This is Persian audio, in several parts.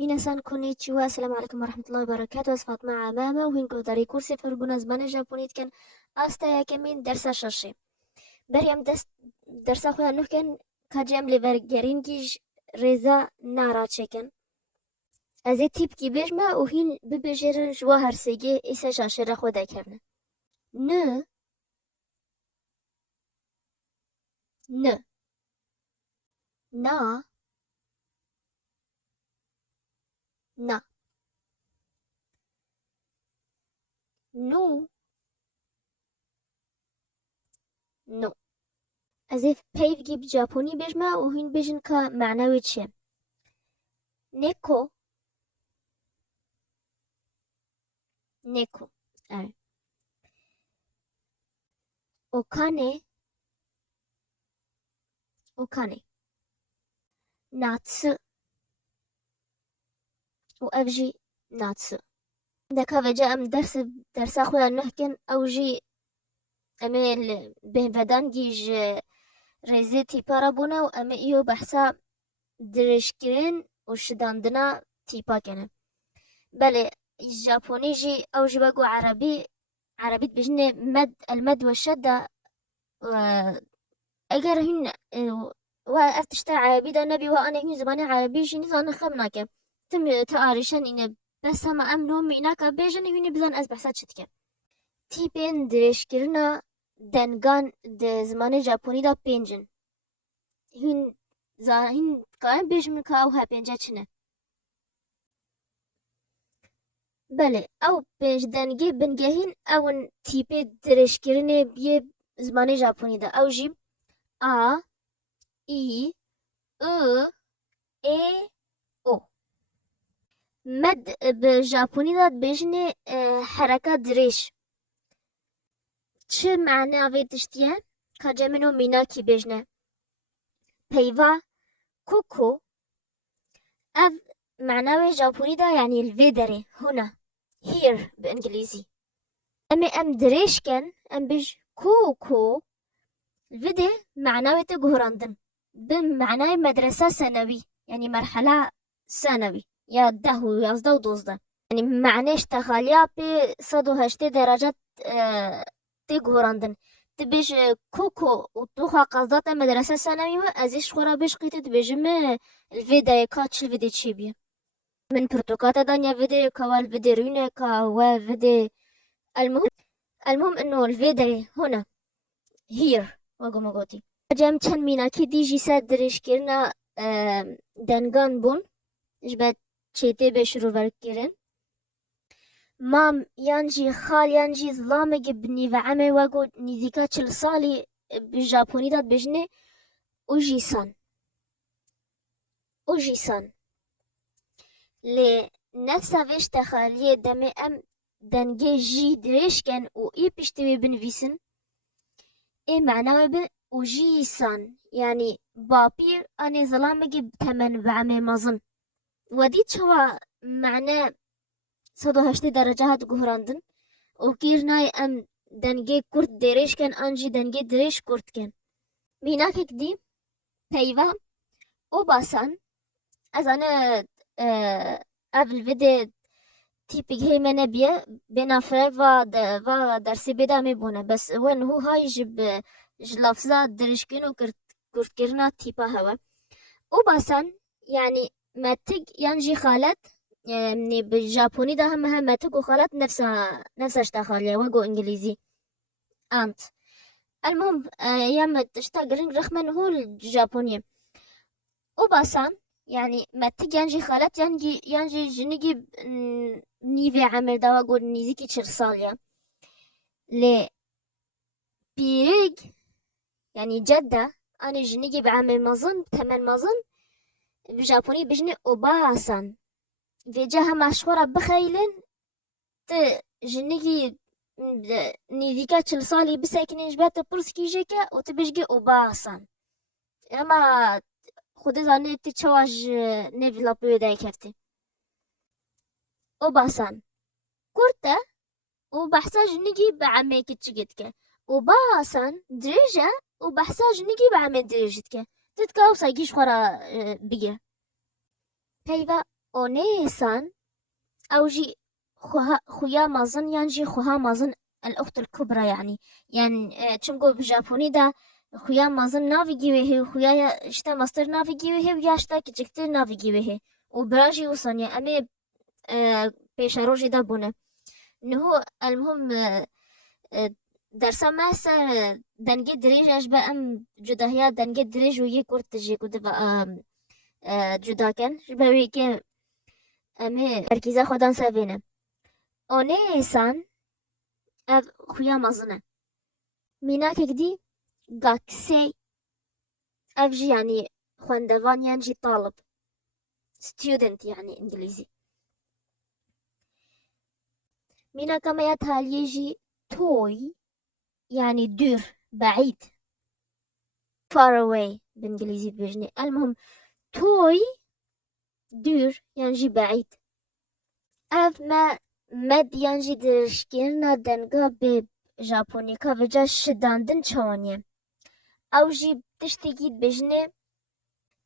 میناسان کنیچیوا السلام علیکم و رحمت الله و برکاته. از فاطمه عمامه و هنگو داری کورس فرگون زبان ژاپنی کن آستا یکمین درس ششی بریم درس خواه نه کن کجیم لیورگرینگیش رضا نارا چکن از تیپ کی بجمع و هین ببجرن جوا هر سگه ایسا شاشه را خود کرنه نه نه نا نا نو نو از پیف گیب ژاپنی بجمع و هین بجن که معنوی چیه نیکو نیکو اوکانه اوکانه ناتسو و افجی ناتسو دكا وجا ام درس اخويا نحكن او جي اميل به بدن جيج ريزيتي بارابونا و ام ايو بحثا درشكرين و شداندنا تيبا كنا بله الجابوني جي او جي بقو عربي بجنة المد والشدة اگر هن وافتشتا عربي دا نبي وانا هن زباني عربي جي نزان خمناك تم تعارشان إنه بس هم أمنهم معناك بيجن هني بزن از بحثات شتكن تيبين درشكرنا دنگان د زمان ژاپنی دا پنجن هن كاين بيجن كاو ها پنجا چنه بله او پنج دنگي بنگهين او تيبي درشكرنه بيه زمان ژاپنی دا او جيب ا اي او اي او مد بژاپنی داد بجنه حرکت درش چه معنی اوی تشتیه که منو مینا کی بجنه پیوا کوکو اف معنی ژاپنی دا یعنی الوی داره هنا here بانگلیزی ام درش کن ام بج کوکو الوی ده معنی تگهراندن بمعنی مدرسه ثانوی يعني مرحله ثانوي يا 10 و 11 و 12 يعني معناش تخاليا بي 108 درجات تيغوراندن تبيش كوكو وطوخا قصدات مدرسة ثانوي و ازيش خورا بيش قيت تبيجم الفيديو كاتش الفيديو تشيبيا من برتوكاتا دانيا فيديو كوال فيديو رينيكا و فيديو المهم انه الفيديو هنا here وقو مقوتي جام چند ميناكي دي جيسا درش كرنا دنگان بون جبت چیته به شروع ورکرن مام یانجی خال یانجی ظلامه بنی و عمه وگو نیزیکا 40 سالی به ژاپنی داد بجنه اوجیسان لی نفسا ویش تخالیه دمه ام دنگه جی درشکن و ای پشتوی بنویسن ای معناوی به اوجیسان یعنی باپیر آنی ظلامه بتمن و عمه مازن ودي شوا معناه 108 درجة هاد جهراندن وكيرناي ام دنجي كورت دريش كان انجي دنجي دريش كورت كان ميناك دي بيوا وباسان از انا قبل فيديو تيبيك هي من بيه بنا فريفا و درسي بدا ميبونه بس وين هو هاي جب جلافزا دريش كينو كورت كيرنا تيبا هوا وباسان يعني ماتج ينجي خالت يعني بالجابوني ده هم ماتج وخالت نفسها اشتغالية وقو انجليزي انت المهم يام تشتغلين رخمن هو الجابوني وباسان يعني ماتج ينجي خالت ينجي جنجي نيفي عمر ده وقو نيزيكي 4 سالية لي بيريج يعني جدة انا جنجي بعمر مظن 8 مظن بژاپنی بجنه اوباسان ویجا هم مشهورة بخیلن ت جنگی نیدیکا 40 سالی بسکنیش بات پرسکی جکا و تبجگی اوباسان اما خود زانه تی چواج نویلا پیدا کرده اوباسان کرده و بحثا جنگی بعمه کچگید که اوباسان درجه و بحثا جنگی بعمه درجید که تتكاو سايقيش خورا بيجر هيفا أونيسان أو جي خويا مازن يعني جي خوها مازن الأخت الكبرى يعني تشمقو بجابوني دا خويا مازن نافي جيوه وخويا اشتا ماستر نافي جيوه وياشتا كجكتر نافي جيوه وبراجي وصانيا أمي بيشاروجي دا بونه نهو المهم درسا ما سر دنگه دریج اجبا ام جداهیا دنگه دریج و یک کرد تجیکو دبا جدا کن جبا وی که امی ترکیزه خودان سوینه آنه ایسان اف خویا مزنه مینا که دی گاکسی اف جی يعني خواندوان يعني جي طالب student يعني انجليزي مینا كما يتهالي جي توي يعني دور بعيد far away بانجليزي بيجني المهم توي دور يعني جي بعيد اف ما مد يعني جي درشكيرنا دنگا بجابوني كافجا شداندن چوانيه او جي تشتكيد بيجني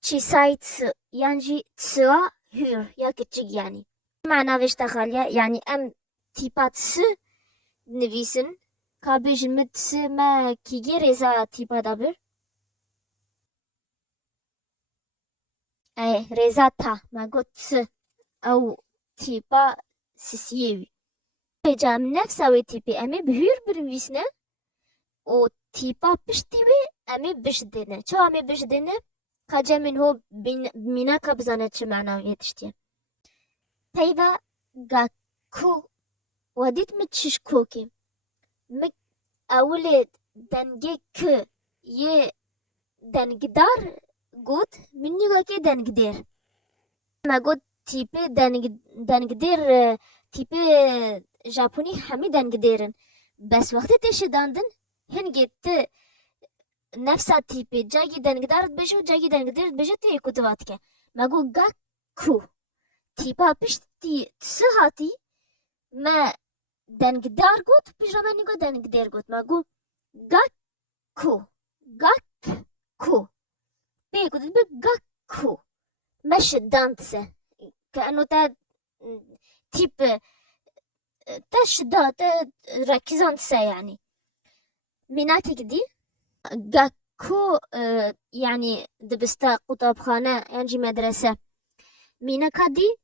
چي سايت يعني جي تسوا هور يا كتشك يعني معنى ويش تخاليا يعني ام تيبات س نويسن كابيجن مد س ما كيجي ريزا تيبا دابر اي ريزا تا ما قلت س او تيبا سسيوي جام نفساوي تيبي امي بهور بنويسنه و تيبا بشتيوي امي بشدنه چو امي بشدنه خجا من هو بمينا كبزانه چه معناوية تشتيه تايبا غاكو وديت متشش كوكي مك اولي دنگه ك يه دنگدار قوت مني غاكي دنگدير ما قوت تيبي دنگدير تيبي جابوني همي دنگديرن بس وقت تشداندن هنگي ت نفسا تيبي جاگي دنگدارت بجو جاگي دنگديرت بجو تي كتواتك ما قو غاكو تيبا بشتي تسهاتي ما دنگدار قوت بجو ما نيگو دنگدير قوت ما قو غاكو غاكو بيقول بغاكو مش دانسة كأنه تا تيب تشدا ركزان سا يعني مناتك دي غاكو يعني دبستا قطاب خانة يعني مدرسة ميناكا دي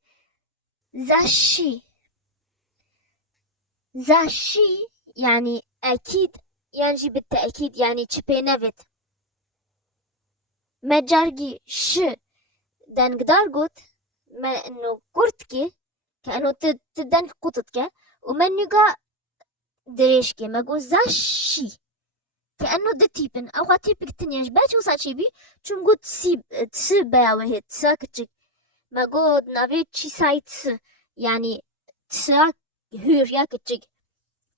زاشي يعني أكيد يعني بالتأكيد يعني تشبينافت ما جارجي دنگدار قوت ما انه كورتكي كأنه تدنك قطتك وما نيجا دريشكي ما قو زاشي كأنه دتيبن او غاتيبك تنياش باش وصاشي بي چون قو تسيبا وهي تساكتشك ما قو نافي تشي سايت يعني تساك هور ياكتشك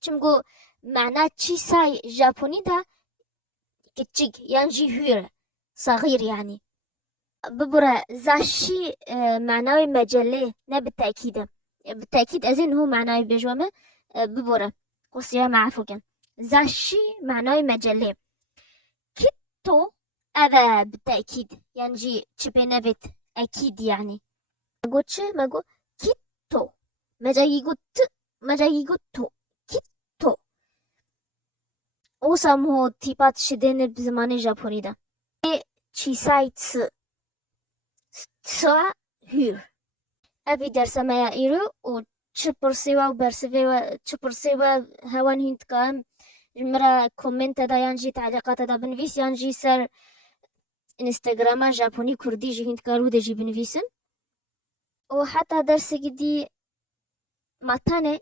چون قو معناه تشي ساي جابوني دا كتشك يعني جي هور صغير يعني ببرا زاشي معناوي مجلة نا بالتأكيد أزين هو معناوي بجوامة ببرا قصيرة معفوكا زاشي معناوي مجلة كتو أذا بالتأكيد يعني جي تشبينافت أكيد يعني ما قو كتو ما جاي تو كتو وسام هو تيبات شدين بزمان جابوني دا چي سايت تسوا هور أبي درس ما يأيرو و چپرسيوا و برسيوا چپرسيوا هوان هنت كام جمرا كومنت دا يانجي تعليقات دا بنفيس يانجي سر انستغراما جابوني كردي جي هنت كارو دا جي بنفيسن و حتى درس جدي ماتانه